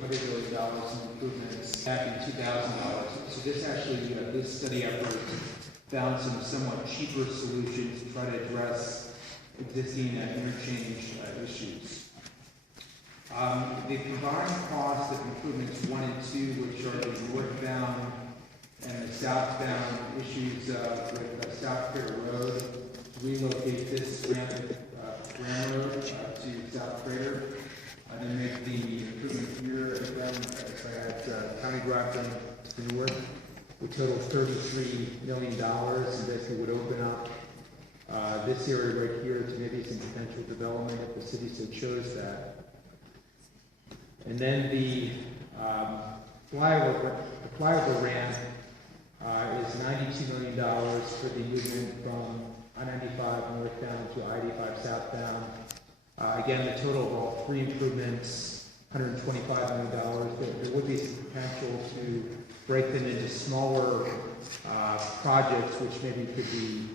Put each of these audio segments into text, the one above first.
$200 million in improvements back in 2000. So this actually, this study effort found some somewhat cheaper solutions to try to address existing interchange issues. The combined cost of improvements 1 and 2, which are the northbound and the southbound issues with South Crater Road, to relocate this ramp road to South Crater, and then make the improvement here at County Drive down to the north, would total $33 million, and basically would open up this area right here to maybe some potential development if the city so chose that. And then the flyover ramp is $92 million for the movement from I-95 northbound to I-85 southbound. Again, the total of all three improvements, $125 million. There would be some potential to break them into smaller projects, which maybe could be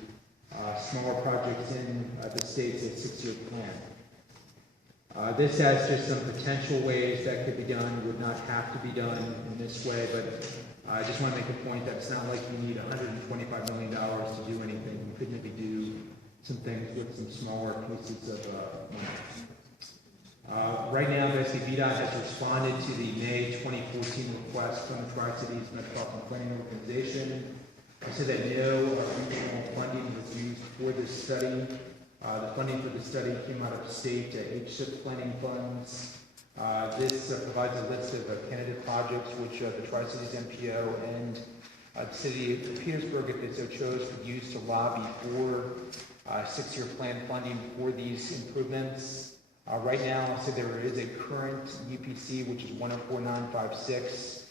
smaller projects in the state's 6-year plan. This has just some potential ways that could be done, would not have to be done in this way, but I just want to make a point that it's not like you need $125 million to do anything. You could maybe do some things with some smaller pieces of money. Right now, basically, VDOT has responded to the May 2014 request from the Tri-Cities Metropolitan Planning Organization. They said that no regional funding was used for this study. The funding for the study came out of state HSIP planning funds. This provides a list of candidate projects which the Tri-Cities MPO and the city of Petersburg, if they so chose, could use to lobby for 6-year plan funding for these improvements. Right now, so there is a current UPC, which is 104956,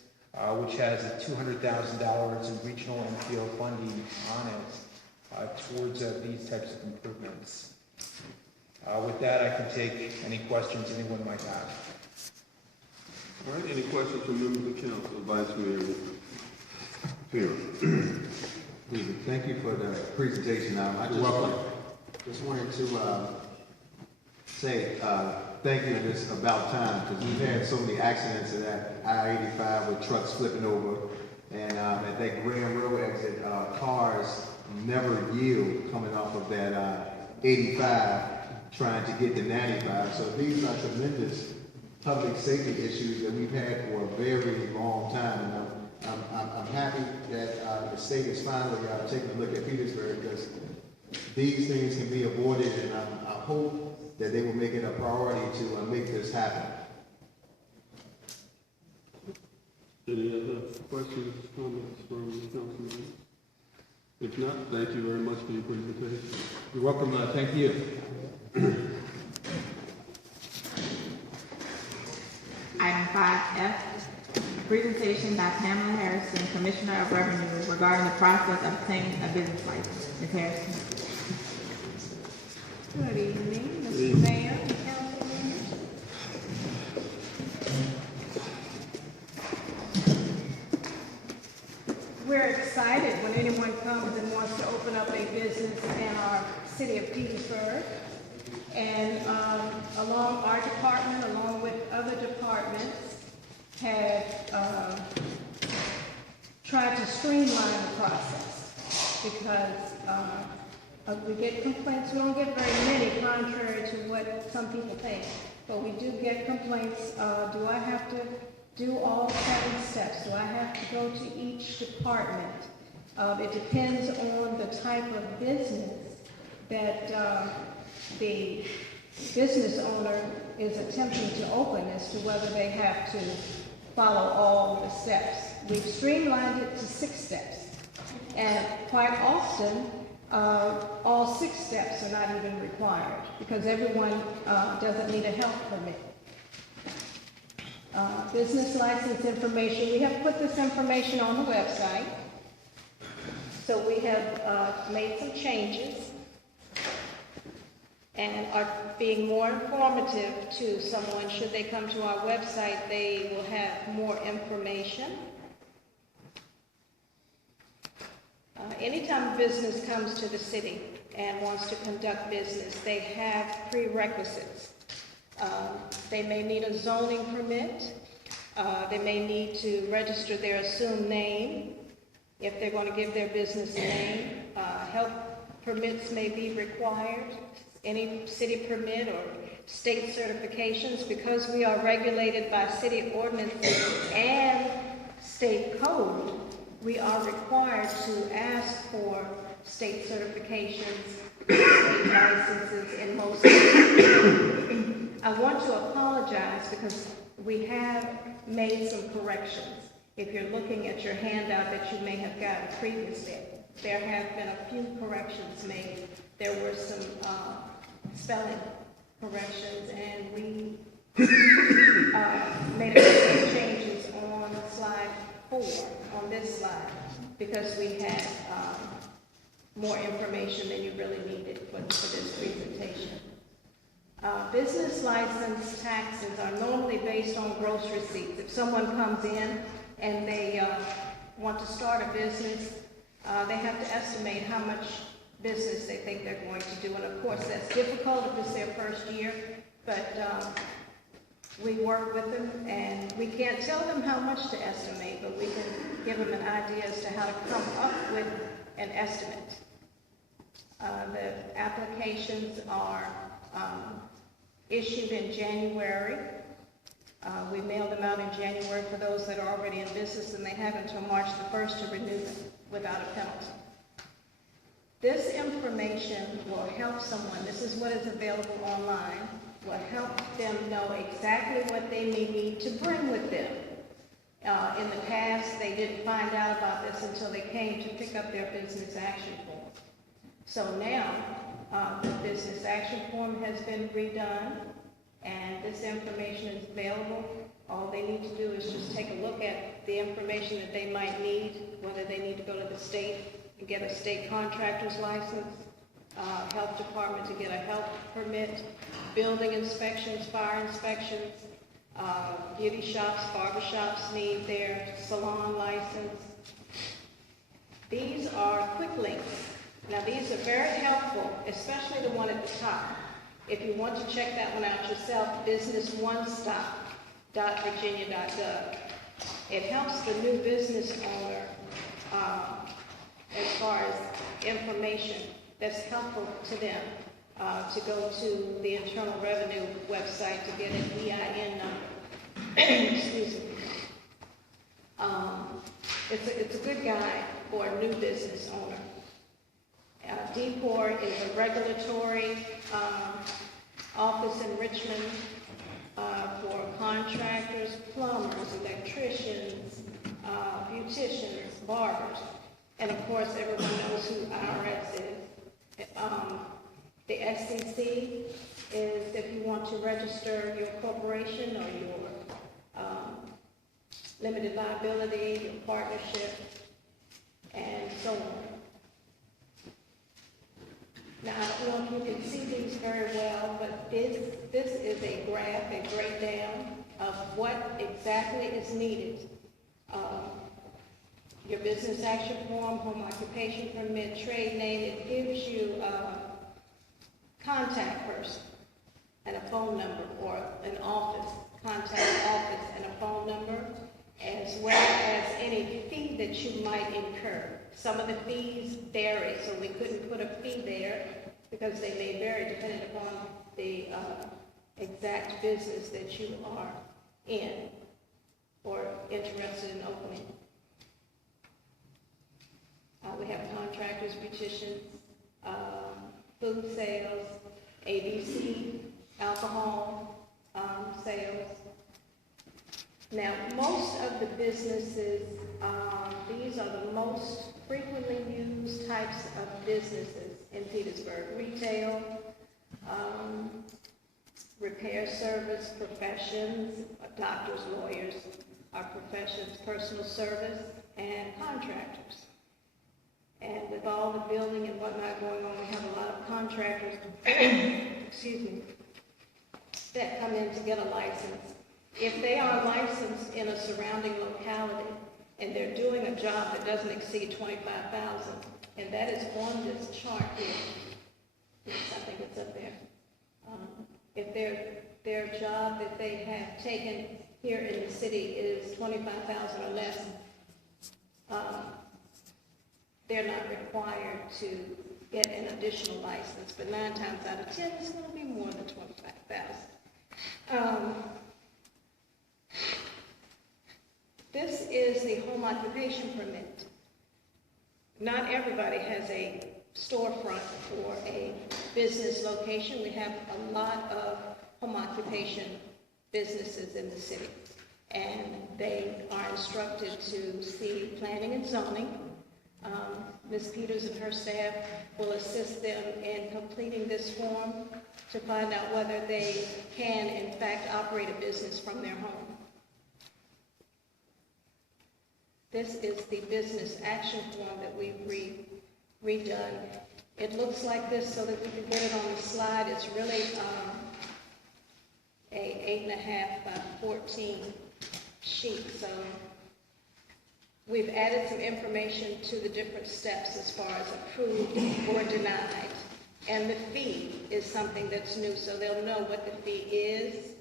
which has $200,000 in regional MPO funding on it towards these types of improvements. With that, I can take any questions anyone might have. All right, any questions from members of the council? Vice Mayor Farrell. Thank you for the presentation. I just wanted to say thank you. It's about time because we've had so many accidents at that I-85 with trucks flipping over, and at that Grand Road exit, cars never yield coming off of that 85 trying to get to 95. So these are tremendous public safety issues that we've had for a very long time, and I'm happy that the state is finally taking a look at Petersburg, because these things can be avoided, and I hope that they will make it a priority to make this happen. Any other questions, comments from the council? If not, thank you very much for your presentation. You're welcome. Thank you. Item 5F, presentation by Pamela Harrison, Commissioner of Revenue, regarding the process of obtaining a business license. Ms. Harrison. Good evening, Mr. Mayor and council members. We're excited when anyone comes and wants to open up a business in our city of Petersburg. And along our department, along with other departments, have tried to streamline the process, because we get complaints. We don't get very many, contrary to what some people think, but we do get complaints. Do I have to do all 7 steps? Do I have to go to each department? It depends on the type of business that the business owner is attempting to open, as to whether they have to follow all the steps. We've streamlined it to 6 steps, and quite often all 6 steps are not even required, because everyone doesn't need a health permit. Business license information, we have put this information on the website, so we have made some changes and are being more informative to someone. Should they come to our website, they will have more information. Anytime a business comes to the city and wants to conduct business, they have prerequisites. They may need a zoning permit. They may need to register their assumed name if they're going to give their business a name. Health permits may be required, any city permit or state certifications. Because we are regulated by city ordinances and state code, we are required to ask for state certifications, state licenses in most states. I want to apologize because we have made some corrections. If you're looking at your handout that you may have gotten previously, there have been a few corrections made. There were some spelling corrections, and we made a few changes on slide 4, on this slide, because we had more information than you really needed for this presentation. Business license taxes are normally based on gross receipts. If someone comes in and they want to start a business, they have to estimate how much business they think they're going to do. And of course, that's difficult if it's their first year, but we work with them, and we can't tell them how much to estimate, but we can give them an idea as to how to come up with an estimate. The applications are issued in January. We mail them out in January for those that are already in business, and they have until March the 1st to renew them without a penalty. This information will help someone. This is what is available online. Will help them know exactly what they may need to bring with them. In the past, they didn't find out about this until they came to pick up their business action form. So now, the business action form has been redone, and this information is available. All they need to do is just take a look at the information that they might need, whether they need to go to the state and get a state contractor's license, health department to get a health permit, building inspections, fire inspections, beauty shops, barber shops need their salon license. These are quick links. Now, these are very helpful, especially the one at the top. If you want to check that one out yourself, businessonestop.virginia.gov. It helps the new business owner as far as information that's helpful to them to go to the Internal Revenue website to get an EIN number. Excuse me. It's a good guide for a new business owner. DPOR is a regulatory office in Richmond for contractors, plumbers, electricians, beauticians, barbers, and of course everyone knows who IRS is. The SEC is if you want to register your corporation or your limited liability, your partnership, and so on. Now, I don't know if you can see these very well, but this is a graph, a breakdown of what exactly is needed. Your business action form, home occupation permit, trade name, it gives you a contact person and a phone number, or an office, contact office and a phone number, as well as any fee that you might incur. Some of the fees vary, so we couldn't put a fee there because they may vary depending upon the exact business that you are in or interested in opening. We have contractors, beauticians, food sales, ABC, alcohol sales. Now, most of the businesses, these are the most frequently used types of businesses in Petersburg. Retail, repair service, professions, doctors, lawyers are professions, personal service, and contractors. And with all the building and whatnot going on, we have a lot of contractors, excuse me, that come in to get a license. If they are licensed in a surrounding locality and they're doing a job that doesn't exceed $25,000, and that is on this chart here, I think it's up there. If their job that they have taken here in the city is 25,000 or less, they're not required to get an additional license, but 9 times out of 10, it's going to be more than 25,000. This is the home occupation permit. Not everybody has a storefront or a business location. We have a lot of home occupation businesses in the city, and they are instructed to see planning and zoning. Ms. Peters and her staff will assist them in completing this form to find out whether they can, in fact, operate a business from their home. This is the business action form that we've redone. It looks like this so that we can get it on the slide. It's really a 8.5 by 14 sheet. So we've added some information to the different steps as far as approved or denied. And the fee is something that's new, so they'll know what the fee is.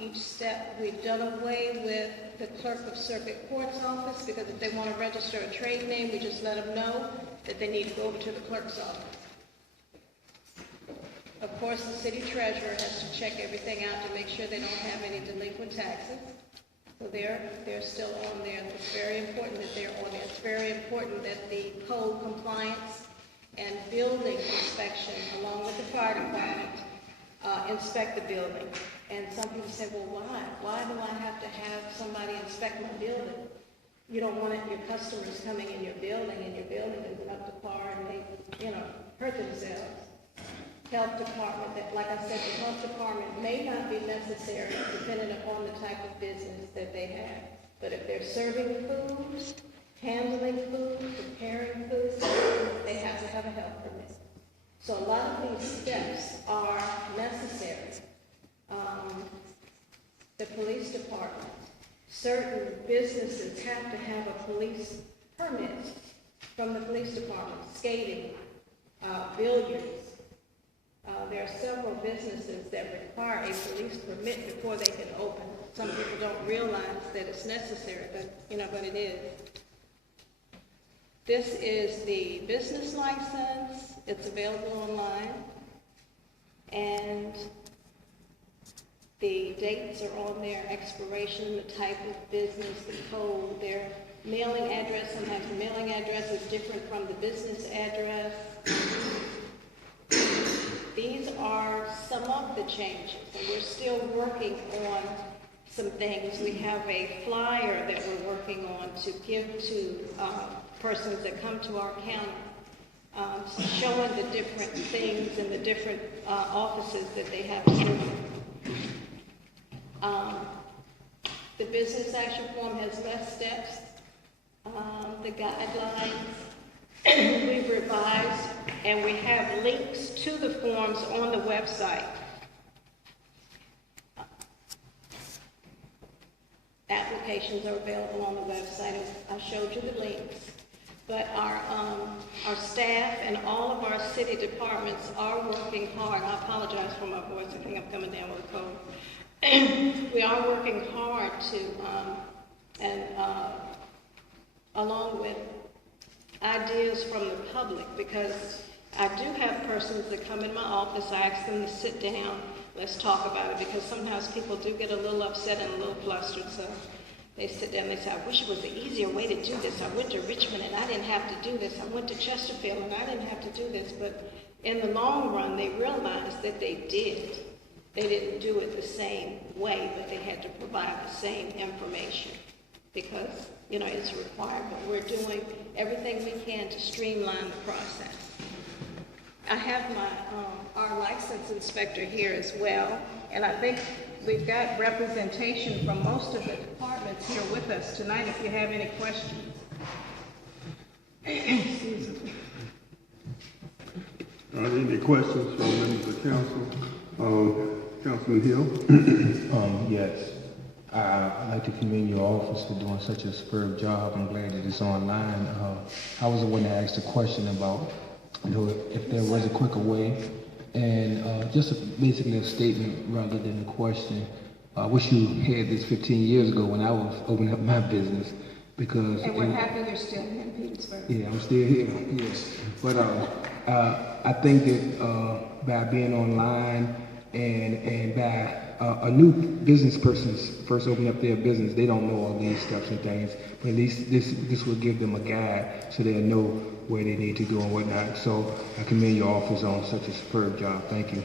Each step, we've done away with the clerk of circuit court's office, because if they want to register a trade name, we just let them know that they need to go over to the clerk's office. Of course, the city treasurer has to check everything out to make sure they don't have any delinquent taxes. So they're still on there. It's very important that they're on there. It's very important that the code compliance and building inspection, along with the fire department, inspect the building. And some people say, well, why? Why do I have to have somebody inspect my building? You don't want your customers coming in your building, and your building is up to par, and they, hurt themselves. Health department, like I said, the health department may not be necessary depending upon the type of business that they have. But if they're serving food, handling food, preparing food, they have to have a health permit. So a lot of these steps are necessary. The police department, certain businesses have to have a police permit from the police department, skating, billiards. There are several businesses that require a police permit before they can open. Some people don't realize that it's necessary, but it is. This is the business license. It's available online. And the dates are on there, expiration, the type of business, the code, their mailing address. Sometimes the mailing address is different from the business address. These are some of the changes, and we're still working on some things. We have a flyer that we're working on to give to persons that come to our county, showing the different things and the different offices that they have serving. The business action form has less steps. The guidelines we've revised, and we have links to the forms on the website. Applications are available on the website. I showed you the links. But our staff and all of our city departments are working hard. I apologize for my voice. I think I'm coming down with a cold. We are working hard to, along with ideas from the public, because I do have persons that come in my office. I ask them to sit down. Let's talk about it, because sometimes people do get a little upset and a little flustered. So they sit down and they say, I wish it was an easier way to do this. I went to Richmond and I didn't have to do this. I went to Chesterfield and I didn't have to do this. But in the long run, they realized that they did. They didn't do it the same way, but they had to provide the same information because, it's required. But we're doing everything we can to streamline the process. I have our license inspector here as well, and I think we've got representation from most of the departments here with us tonight if you have any questions. Excuse me. Any questions from members of council? Councilman Hill? Yes. I'd like to commend your office for doing such a superb job. I'm glad that it's online. I was the one that asked a question about if there was a quicker way, and just basically a statement rather than a question. I wish you had this 15 years ago when I was opening up my business, because And we're happy you're still here in Petersburg. yeah, I'm still here, yes. But I think that by being online and by a new business person's first opening up their business, they don't know all these steps and things. But at least this will give them a guide so they'll know where they need to go and whatnot. So I commend your office on such a superb job. Thank you.